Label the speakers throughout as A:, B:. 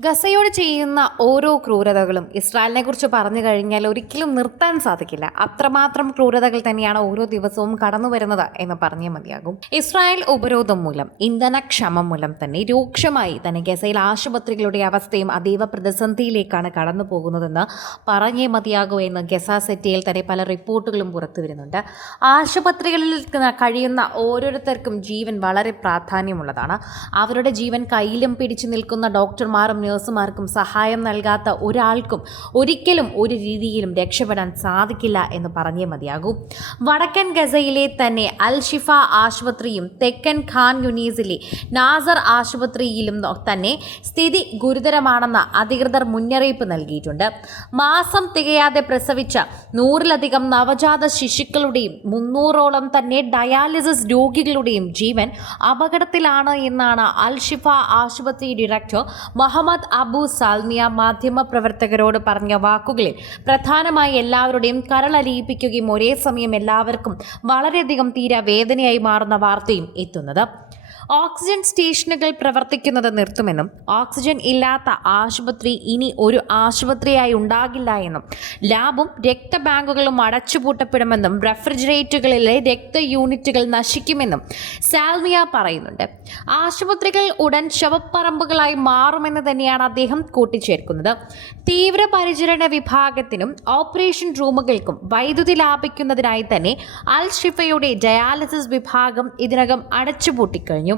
A: ഗസയോട് ചെയ്യുന്ന ഓരോ ക്രൂരതകളും ഇസ്രായേലിനെ കുറിച്ച് പറഞ്ഞു കഴിഞ്ഞാൽ ഒരിക്കലും നിർത്താൻ സാധിക്കില്ല. അത്രമാത്രം ക്രൂരതകൾ തന്നെയാണ് ഓരോ ദിവസവും കടന്നു വരുന്നത് എന്ന് പറഞ്ഞേ മതിയാകും. ഇസ്രായേൽ ഉപരോധം മൂലം ഇന്ധനക്ഷമം മൂലം തന്നെ രൂക്ഷമായി തന്നെ ഗസയിൽ ആശുപത്രികളുടെ അവസ്ഥയും അതീവ പ്രതിസന്ധിയിലേക്കാണ് കടന്നു പോകുന്നതെന്ന് പറഞ്ഞേ മതിയാകൂ എന്ന് ഗസ സെറ്റിയിൽ തന്നെ പല റിപ്പോർട്ടുകളും പുറത്തു വരുന്നുണ്ട്. ആശുപത്രികളിൽ കഴിയുന്ന ഓരോരുത്തർക്കും ജീവൻ വളരെ പ്രാധാന്യമുള്ളതാണ്. അവരുടെ ജീവൻ കയ്യിലും പിടിച്ചു നിൽക്കുന്ന ഡോക്ടർമാരും നഴ്സുമാർക്കും സഹായം നൽകാത്ത ഒരാൾക്കും ഒരിക്കലും ഒരു രീതിയിലും രക്ഷപ്പെടാൻ സാധിക്കില്ല എന്ന് പറഞ്ഞേ മതിയാകൂ. വടക്കൻ ഗസയിലെ തന്നെ അൽ ഷിഫ ആശുപത്രിയും തെക്കൻ ഖാൻ യുനീസിലെ നാസർ ആശുപത്രിയിലും തന്നെ സ്ഥിതി ഗുരുതരമാണെന്ന് അധികൃതർ മുന്നറിയിപ്പ് നൽകിയിട്ടുണ്ട്. മാസം തികയാതെ പ്രസവിച്ച നൂറിലധികം നവജാത ശിശുക്കളുടെയും മുന്നൂറോളം തന്നെ ഡയാലിസിസ് രോഗികളുടെയും ജീവൻ അപകടത്തിലാണ് എന്നാണ് അൽ ഷിഫ ആശുപത്രി ഡയറക്ടർ മുഹമ്മദ് അബു സാൽമിയ മാധ്യമപ്രവർത്തകരോട് പറഞ്ഞ വാക്കുകളിൽ പ്രധാനമായി എല്ലാവരുടെയും കരളലിയിപ്പിക്കുകയും ഒരേ സമയം എല്ലാവർക്കും വളരെയധികം തീരെ വേദനയായി മാറുന്ന വാർത്തയും എത്തുന്നത്. ഓക്സിജൻ സ്റ്റേഷനുകൾ പ്രവർത്തിക്കുന്നത് നിർത്തുമെന്നും ഓക്സിജൻ ഇല്ലാത്ത ആശുപത്രി ഇനി ഒരു ആശുപത്രിയായി ഉണ്ടാകില്ല എന്നും ലാബും രക്തബാങ്കുകളും അടച്ചുപൂട്ടപ്പെടുമെന്നും റെഫ്രിജറേറ്ററുകളിലെ രക്ത യൂണിറ്റുകൾ നശിക്കുമെന്നും സാൽമിയ പറയുന്നുണ്ട്. ആശുപത്രികൾ ഉടൻ ശവപ്പറമ്പുകളായി മാറുമെന്ന് തന്നെയാണ് അദ്ദേഹം കൂട്ടിച്ചേർക്കുന്നത്. തീവ്രപരിചരണ വിഭാഗത്തിനും ഓപ്പറേഷൻ റൂമുകൾക്കും വൈദ്യുതി ലാഭിക്കുന്നതിനായി തന്നെ അൽ ഷിഫയുടെ ഡയാലിസിസ് വിഭാഗം ഇതിനകം അടച്ചുപൂട്ടിക്കഴിഞ്ഞു.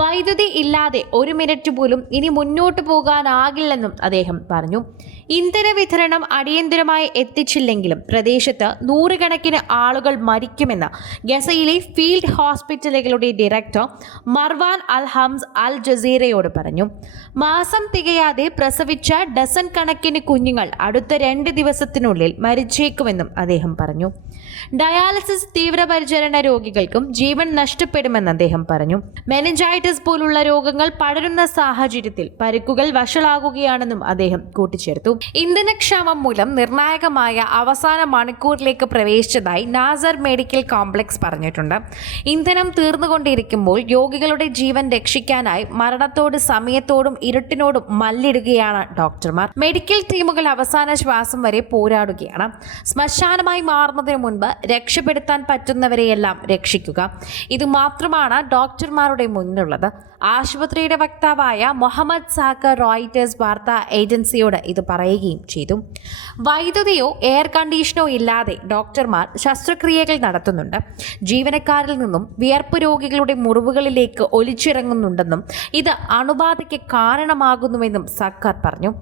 A: വൈദ്യുതി ഇല്ലാതെ ഒരു മിനിറ്റ് പോലും ഇനി മുന്നോട്ട് പോകാനാകില്ലെന്നും അദ്ദേഹം പറഞ്ഞു. ഇന്ധന വിതരണം അടിയന്തരമായി എത്തിച്ചില്ലെങ്കിലും പ്രദേശത്ത് നൂറുകണക്കിന് ആളുകൾ മരിക്കുമെന്ന് ഗസയിലെ field ഹോസ്പിറ്റലുകളുടെ director Marwan al Hams al ജസീറയോട് പറഞ്ഞു. മാസം തികയാതെ പ്രസവിച്ച ഡസൻ കണക്കിന് കുഞ്ഞുങ്ങൾ അടുത്ത രണ്ട് ദിവസത്തിനുള്ളിൽ മരിച്ചേക്കുമെന്നും അദ്ദേഹം പറഞ്ഞു. ഡയാലിസിസ് തീവ്രപരിചരണ രോഗികൾക്കും ജീവൻ നഷ്ടപ്പെടുമെന്ന് അദ്ദേഹം പറഞ്ഞു. മെനഞ്ചൈറ്റിസ് പോലുള്ള രോഗങ്ങൾ പടരുന്ന സാഹചര്യത്തിൽ പരിക്കുകൾ വഷളാകുകയാണെന്നും അദ്ദേഹം കൂട്ടിച്ചേർത്തു. ഇന്ധനക്ഷാമം മൂലം നിർണായകമായ അവസാന മണിക്കൂറിലേക്ക് പ്രവേശിച്ചതായി നാസർ മെഡിക്കൽ കോംപ്ലക്സ് പറഞ്ഞിട്ടുണ്ട്. ഇന്ധനം തീർന്നുകൊണ്ടിരിക്കുമ്പോൾ രോഗികളുടെ ജീവൻ രക്ഷിക്കാനായി മരണത്തോട് സമയത്തോടും ഇരുട്ടിനോടും മല്ലിടുകയാണ് ഡോക്ടർമാർ. മെഡിക്കൽ ടീമുകൾ അവസാന ശ്വാസം വരെ പോരാടുകയാണ്. ശ്മശാനമായി മാറുന്നതിന് മുൻപ് രക്ഷപ്പെടുത്താൻ പറ്റുന്നവരെയെല്ലാം രക്ഷിക്കുക. ഇത് മാത്രമാണ് ഡോക്ടർമാരുടെ മുന്നിലുള്ളത് ആശുപത്രിയുടെ വക്താവായ മുഹമ്മദ് സാക്കർ റോയിറ്റേഴ്സ് വാർത്താ ഏജൻസിയോട് ഇത് പറയുകയും ചെയ്തു. വൈദ്യുതിയോ എയർ കണ്ടീഷനോ ഇല്ലാതെ ഡോക്ടർമാർ ശസ്ത്രക്രിയകൾ നടത്തുന്നുണ്ട്. ജീവനക്കാരിൽ നിന്നും വിയർപ്പ് രോഗികളുടെ മുറിവുകളിലേക്ക് ഒലിച്ചിറങ്ങുന്നുണ്ടെന്നും ഇത് അണുബാധയ്ക്ക് കാരണമാകുന്നുവെന്നും സക്കർ പറഞ്ഞു.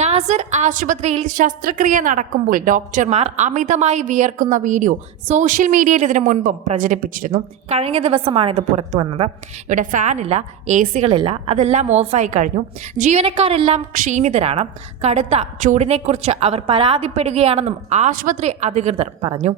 A: നാസർ ആശുപത്രിയിൽ ശസ്ത്രക്രിയ നടക്കുമ്പോൾ ഡോക്ടർമാർ അമിതമായി വിയർക്കുന്ന വീഡിയോ സോഷ്യൽ മീഡിയയിൽ ഇതിനു മുൻപും പ്രചരിപ്പിച്ചിരുന്നു. കഴിഞ്ഞ ദിവസമാണ് ഇത് പുറത്തു വന്നത്. ഇവിടെ ഫാനില്ല എ സികളില്ല അതെല്ലാം ഓഫായി കഴിഞ്ഞു. ജീവനക്കാരെല്ലാം ക്ഷീണിതരാണ്. കടുത്ത ചൂടിനെക്കുറിച്ച് അവർ പരാതിപ്പെടുകയാണെന്നും ആശുപത്രി അധികൃതർ പറഞ്ഞു.